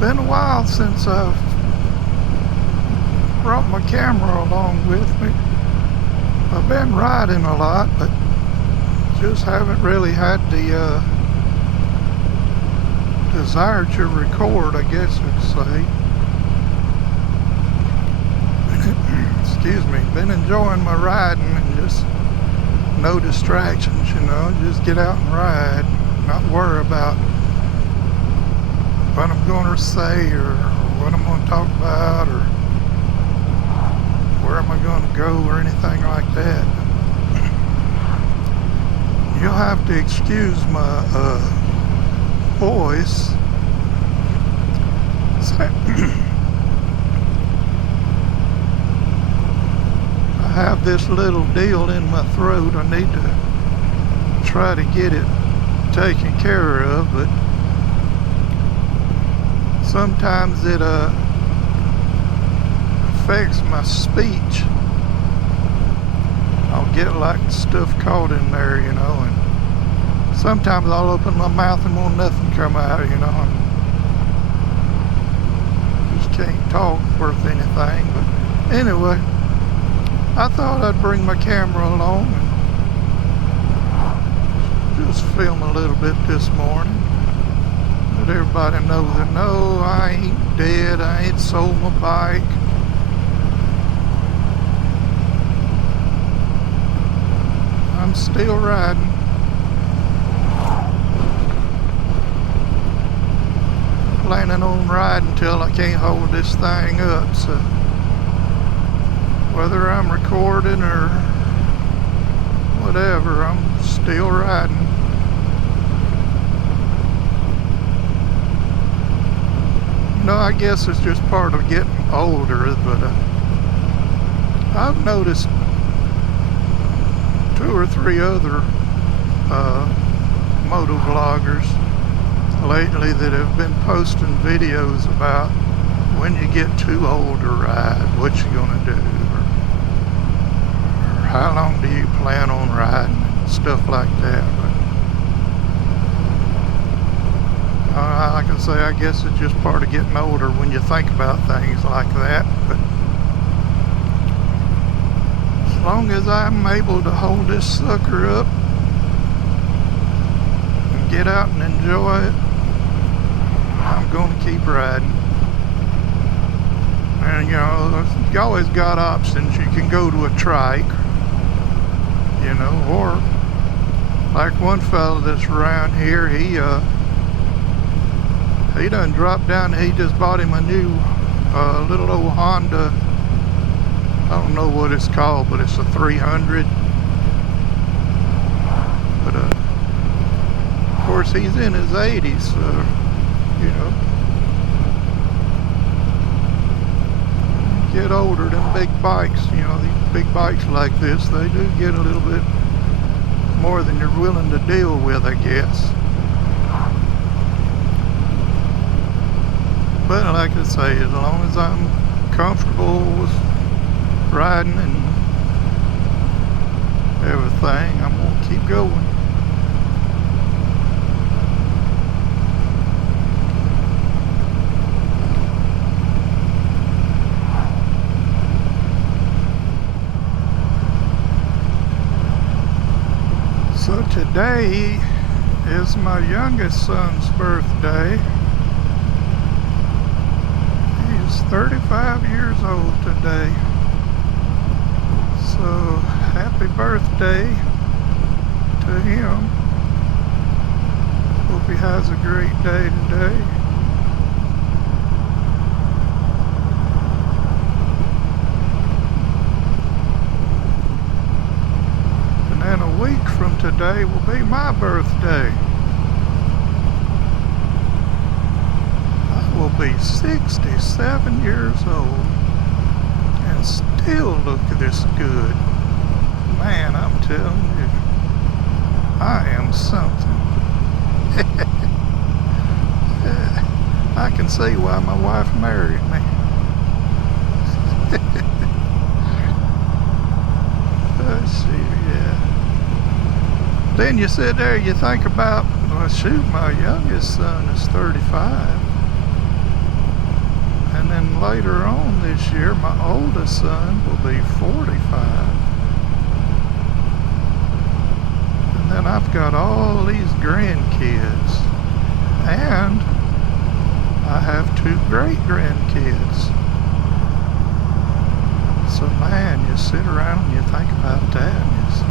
been a while since I've brought my camera along with me. I've been riding a lot, but just haven't really had the desire to record, I guess you'd say. Excuse me. Been enjoying my riding and just no distractions, you know. Just get out and ride, not worry about what I'm going to say or what I'm going to talk about or where am I going to go or anything like that. You'll have to excuse my voice. I have this little deal in my throat. I need to try to get it taken care of, but sometimes it affects my speech. I'll get like stuff caught in there, you know, and sometimes I'll open my mouth and won't nothing come out, you know, and just can't talk worth anything. But anyway, I thought I'd bring my camera along and just film a little bit this morning. Let everybody know that no, I ain't dead. I ain't sold my bike. I'm still riding. Planning on riding till I can't hold this thing up. So whether I'm recording or whatever, I'm still riding. No, I guess it's just part of getting older, but I've noticed 2 or 3 other moto vloggers lately that have been posting videos about when you get too old to ride, what you gonna do, or how long do you plan on riding, and stuff like that. Like I say, I guess it's just part of getting older when you think about things like that. But as long as I'm able to hold this sucker up and get out and enjoy it, I'm going to keep riding. And you know, you always got options. You can go to a trike, you know, or like one fella that's around here, he done dropped down. He just bought him a new little old Honda. I don't know what it's called, but it's a 300. But of course he's in his 80s, so you know, get older, them big bikes, you know, these big bikes like this, they do get a little bit more than you're willing to deal with, I guess. But like I say, as long as I'm comfortable with riding and everything, I'm going to keep going. So today is my youngest son's birthday. 35 years old today. So happy birthday to him. Hope he has a great day today. And then a week from today will be my birthday. Will be 67 years old and still look this good. Man, I'm telling you, I am something. I can see why my wife married me. Let's see, yeah. Then you sit there, you think about, well, shoot, my youngest son is 35. And then later on this year, my oldest son will be 45. And then I've got all these grandkids. And I have 2 great-grandkids. So man, you sit around and you think about that and you say,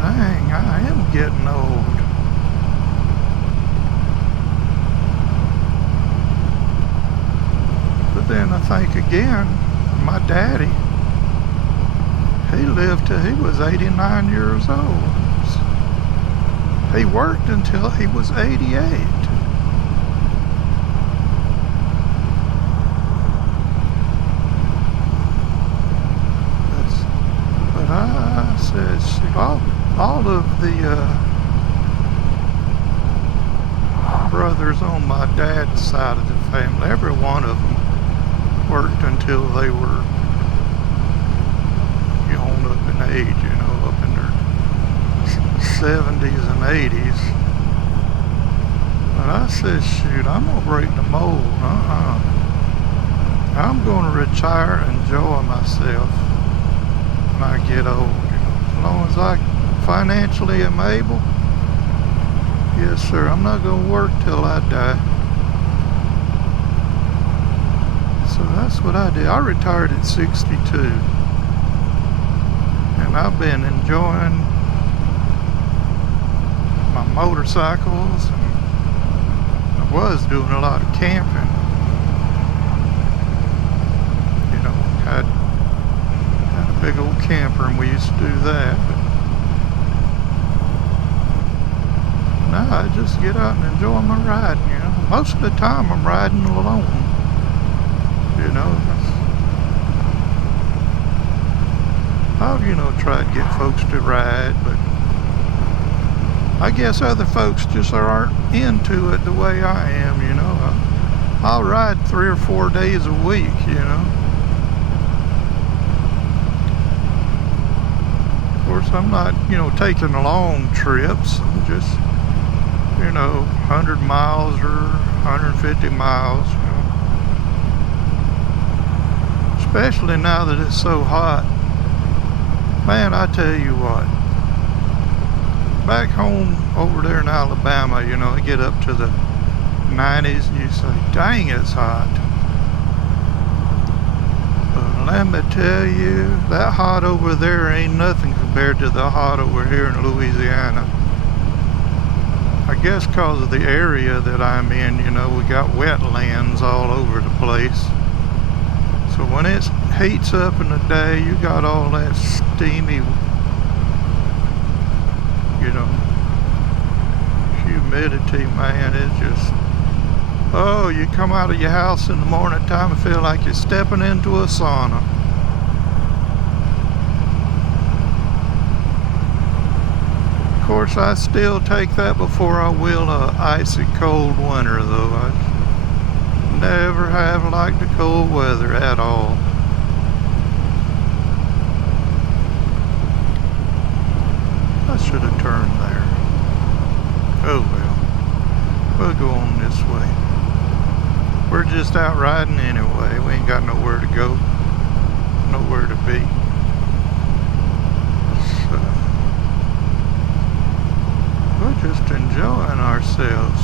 dang, I am getting old. But then I think again, my daddy, he lived till he was 89 years old. He worked until he was 88. But I said, all of the brothers on my dad's side of the family, every one of them worked until they were grown up in age, up in their 70s and 80s. But I said, shoot, I'm gonna break the mold. I'm gonna retire and enjoy myself when I get old. As long as I financially am able, yes sir, I'm not gonna work till I die. So that's what I did. I retired at 62. And I've been enjoying my motorcycles, and I was doing a lot of camping. Had a big old camper and we used to do that. But now I just get out and enjoy my riding, Most of the time I'm riding alone. I've, tried to get folks to ride, but I guess other folks just aren't into it the way I am, I'll ride 3 or 4 days a week, Of course, I'm not, taking long trips. I'm just, 100 miles or 150 miles, Especially now that it's so hot. Man, I tell you what. Back home over there in Alabama, I get up to the 90s and you say, dang, it's hot. But let me tell you, that hot over there ain't nothing compared to the hot over here in Louisiana. I guess because of the area that I'm in, we got wetlands all over the place. So when it heats up in the day, you got all that steamy, humidity, man. It's just, you come out of your house in the morning time and feel like you're stepping into a sauna. Of course, I still take that before I will a icy cold winter, though. I never have liked the cold weather at all. I should have turned there. Oh well. We'll go on this way. We're just out riding anyway. We ain't got nowhere to go. Nowhere to be. So we're just enjoying ourselves.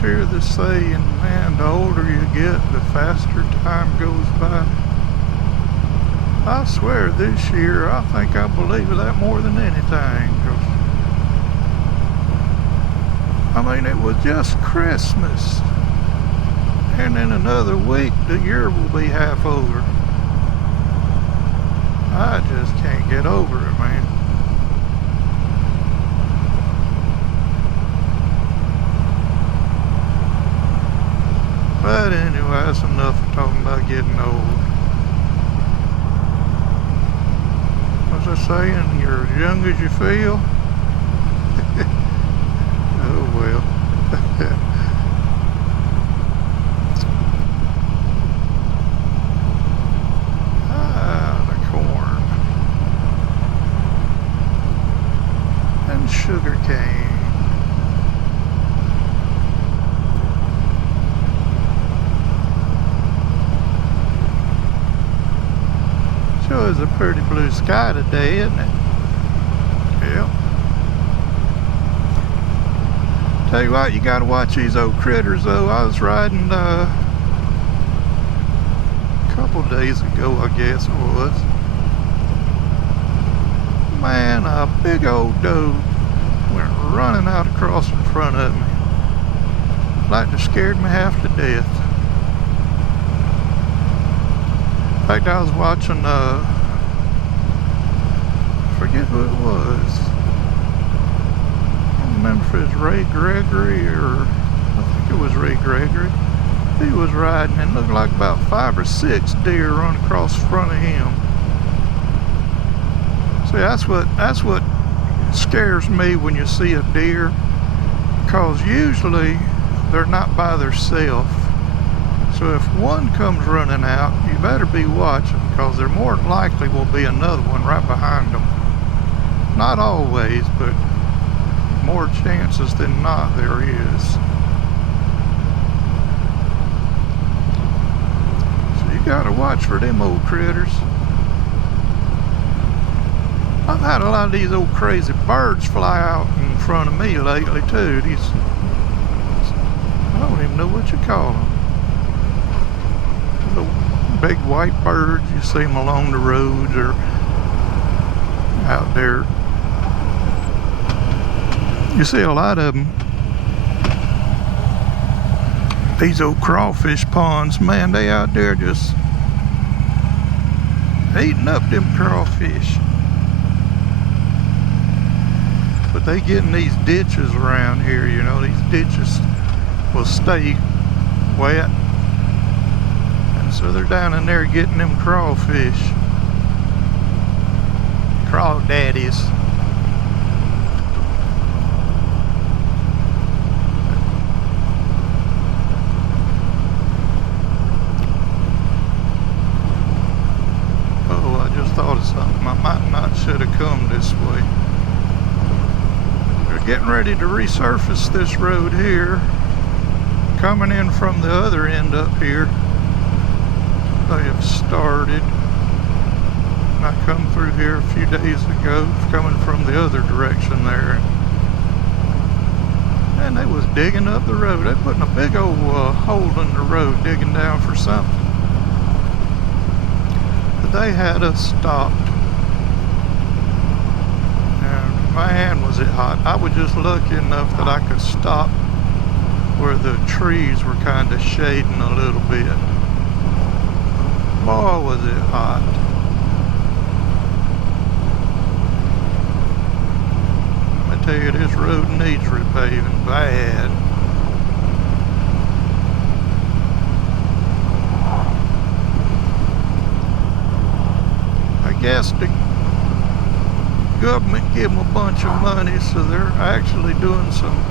Hear the saying, man, the older you get, the faster time goes by. I swear this year, I think I believe that more than anything. It was just Christmas. And in another week, the year will be half over. I just can't get over it, man. But anyway, that's enough of talking about getting old. a saying? You're as young as you feel. Oh well. The corn and sugar cane. Sure is a pretty blue sky today, isn't it? Yep. Tell you what, you gotta watch these old critters though. I was riding a couple days ago, I guess it was. Man, a big old doe went running out across in front of me. Like it scared me half to death. In fact, I was watching, I forget who it was. I don't remember if it was Ray Gregory or, I think it was Ray Gregory. He was riding and looked like about 5 or 6 deer run across the front of him. See, that's what scares me when you see a deer, because usually they're not by themselves. So if one comes running out, you better be watching, because there more than likely will be another one right behind them. Not always, but more chances than not there is. So you gotta watch for them old critters. I've had a lot of these old crazy birds fly out in front of me lately too. These, I don't even know what you call them. Little big white birds, you see them along the roads or out there. You see a lot of them. These old crawfish ponds, man, they out there just eating up them crawfish. But they get in these ditches around here, you know, these ditches will stay wet. So they're down in there getting them crawfish. Crawdaddies. Oh, I just thought of something. I might not should have come this way. They're getting ready to resurface this road here. Coming in from the other end up here. They have started. I come through here a few days ago, coming from the other direction there, and they was digging up the road. They putting a big old hole in the road, digging down for something. But they had us stopped. And man, was it hot. I was just lucky enough that I could stop where the trees were kind of shading a little bit. Boy, was it hot. I tell you, this road needs repaving bad. I guess the government gave them a bunch of money, so they're actually doing some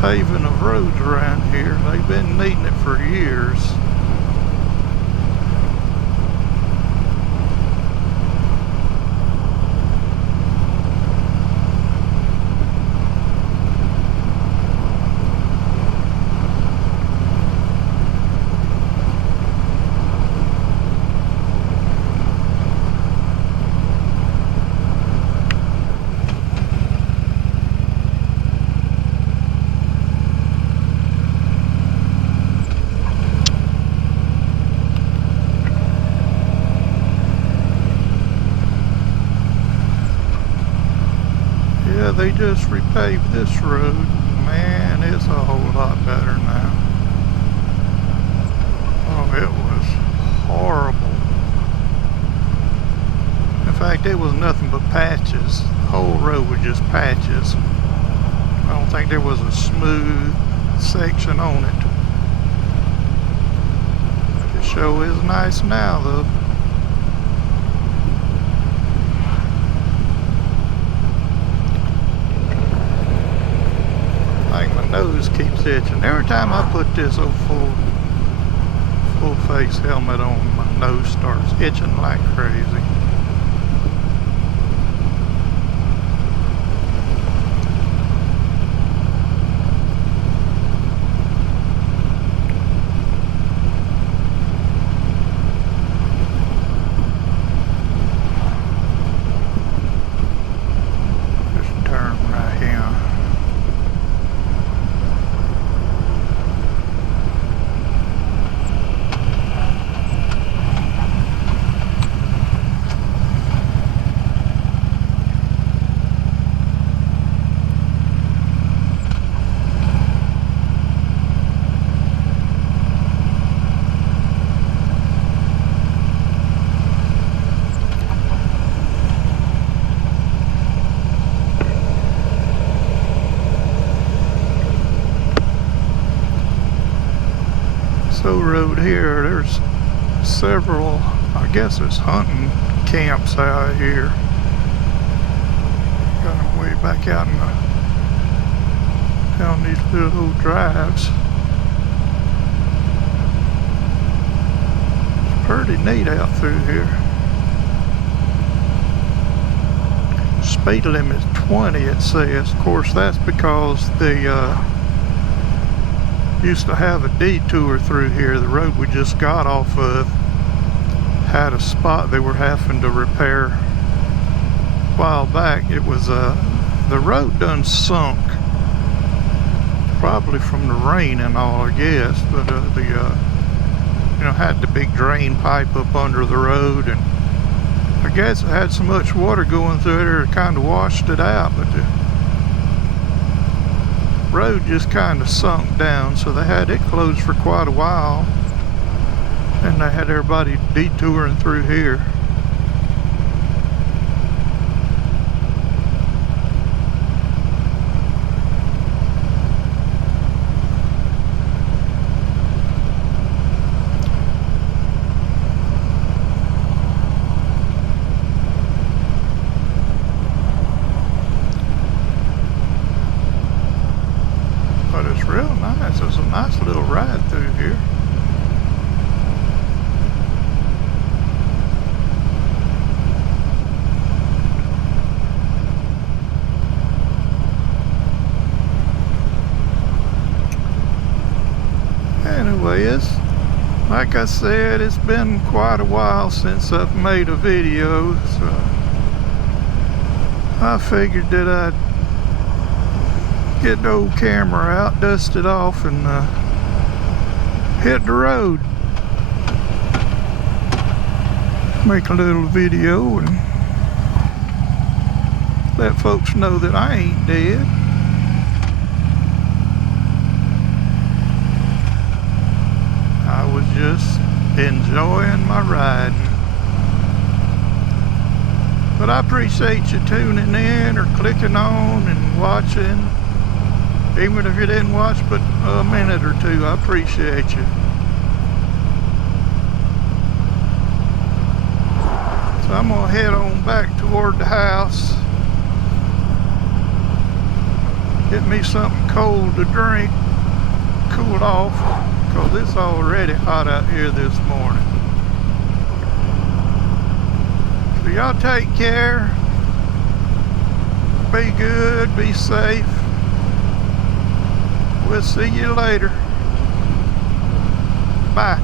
paving of roads around here. They've been needing it for years. Yeah, they just repaved this road. Man, it's a whole lot better now. Oh, it was horrible. In fact, it was nothing but patches. The whole road was just patches. I don't think there was a smooth section on it. It sure is nice now, though. nose keeps itching. Every time I put this old full face helmet on, my nose starts itching like crazy. Just turn right here. So road here, there's several, I guess it's hunting camps out here. Got them way back out in down these little drives. It's pretty neat out through here. Speed limit is 20, it says. Of course, that's because they used to have a detour through here. The road we just got off of had a spot they were having to repair a while back. It was the road done sunk, probably from the rain and all, I guess, but had the big drain pipe up under the road, and I guess it had so much water going through it, it kind of washed it out, but the road just kind of sunk down, so they had it closed for quite a while, and they had everybody detouring through here. But it's real nice. It's a nice little ride through here. Anyways, like I said, it's been quite a while since I've made a video, so I figured that I'd get the old camera out, dust it off, and hit the road. Make a little video and let folks know that I ain't dead. I was just enjoying my ride. But I appreciate you tuning in or clicking on and watching. Even if you didn't watch but a minute or two, I appreciate you. So I'm gonna head on back toward the house. Get me something cold to drink, cool it off, because it's already hot out here this morning. So y'all take care. Be good, be safe. We'll see you later. Bye.